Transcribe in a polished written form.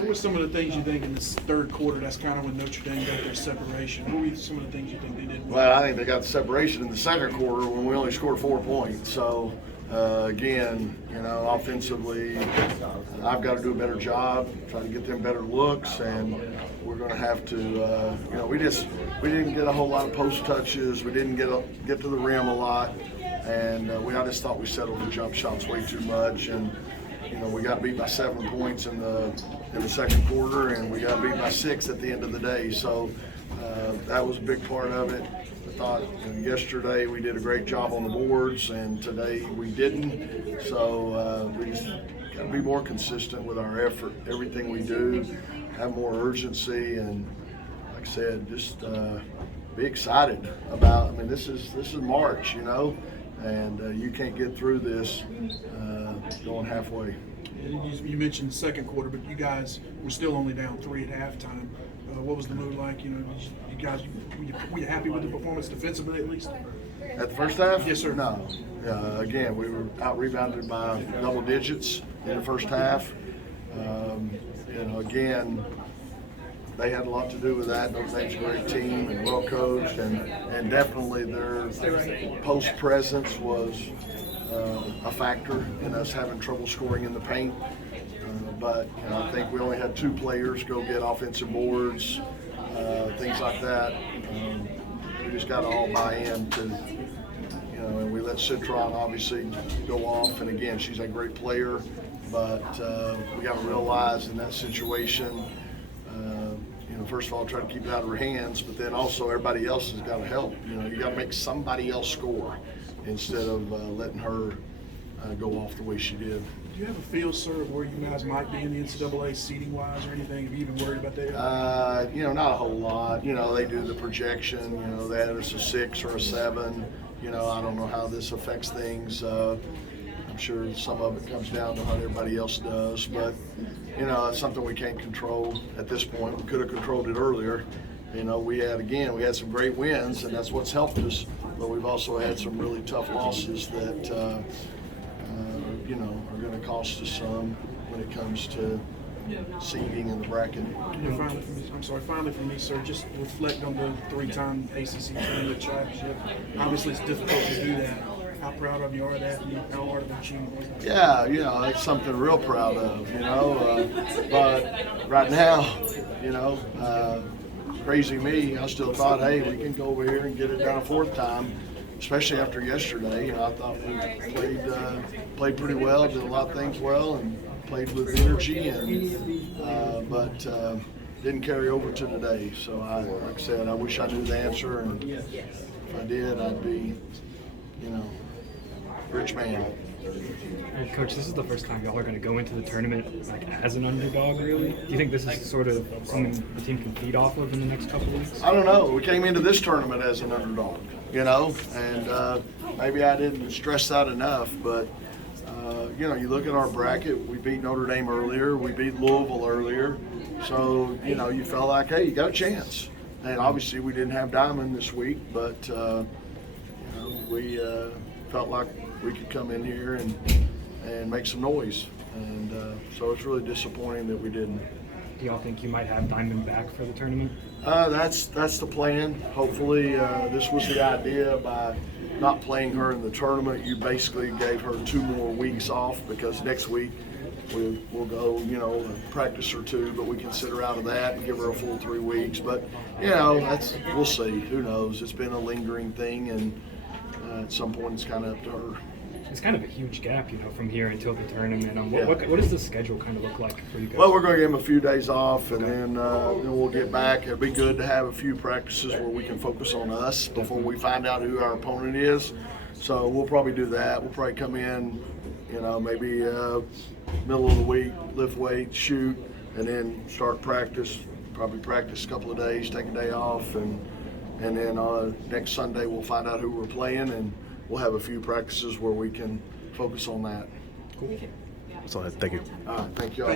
What were some of the things you think in this third quarter? That's kind of when Notre Dame got their separation. What were some of the things you think they did? Well, I think they got the separation in the second quarter when we only scored 4 points. So, again, offensively, I've got to do a better job, try to get them better looks, and we're going to have to, we didn't get a whole lot of post touches. We didn't get to the rim a lot, and I just thought we settled the jump shots way too much, and we got beat by 7 points in the second quarter, and we got beat by 6 at the end of the day. So that was a big part of it. I thought yesterday we did a great job on the boards, and today we didn't. So we just got to be more consistent with our effort. Everything we do, have more urgency, and like I said, just be excited about. I mean, this is March, and you can't get through this going halfway. You mentioned the second quarter, but you guys were still only down 3 at halftime. What was the mood like? You guys, were you happy with the performance defensively at least? At the first half? Yes, sir. No. Again, we were out-rebounded by double digits in the first half. Again, they had a lot to do with that. Notre Dame's a great team and well coached, and definitely their post presence was a factor in us having trouble scoring in the paint. But I think we only had 2 players go get offensive boards, things like that. We just got to all buy into, and we let Citron obviously go off. And again, she's a great player, but we got to realize in that situation, first of all, try to keep it out of her hands, but then also everybody else has got to help. You got to make somebody else score instead of letting her go off the way she did. Do you have a feel, sir, of where you guys might be in the NCAA seating-wise or anything? Have you been worried about that? Not a whole lot. They do the projection. They had us a 6 or a 7. I don't know how this affects things. I'm sure some of it comes down to how everybody else does, but it's something we can't control at this point. We could have controlled it earlier. We had some great wins, and that's what's helped us. But we've also had some really tough losses that are going to cost us some when it comes to seeding in the bracket. Finally from me, sir, just reflect on the 3-time ACC Tournament championship. Obviously, it's difficult to do that. How proud of you are of that, and how hard of an achievement was that? Yeah, it's something real proud of, but right now, crazy me, I still thought, hey, we can go over here and get it done a 4th time, especially after yesterday. I thought we played pretty well, did a lot of things well, and played with energy, but didn't carry over to today. So, like I said, I wish I knew the answer, and if I did, I'd be, rich man. And Coach, this is the first time y'all are going to go into the tournament as an underdog, really? Do you think this is sort of something the team can feed off of in the next couple of weeks? I don't know. We came into this tournament as an underdog, and maybe I didn't stress that enough, but you look at our bracket, we beat Notre Dame earlier, we beat Louisville earlier, so, you felt like, hey, you got a chance. And obviously we didn't have Diamond this week, but, we felt like we could come in here and make some noise. And so it's really disappointing that we didn't. Do y'all think you might have Diamond back for the tournament? That's the plan. Hopefully, this was the idea. By not playing her in the tournament, you basically gave her 2 more weeks off, because next week we'll go, practice or 2, but we can sit her out of that and give her a full 3 weeks. But we'll see. Who knows? It's been a lingering thing, and at some point it's kind of up to her. It's kind of a huge gap, from here until the tournament. What does the schedule kind of look like for you guys? Well, we're going to give them a few days off, and then we'll get back. It'll be good to have a few practices where we can focus on us before we find out who our opponent is. So we'll probably do that. We'll probably come in, maybe middle of the week, lift weights, shoot, and then start practice. Probably practice a couple of days, take a day off, and then next Sunday we'll find out who we're playing, and we'll have a few practices where we can focus on that. Cool. That's all. Thank you. All right, thank you all.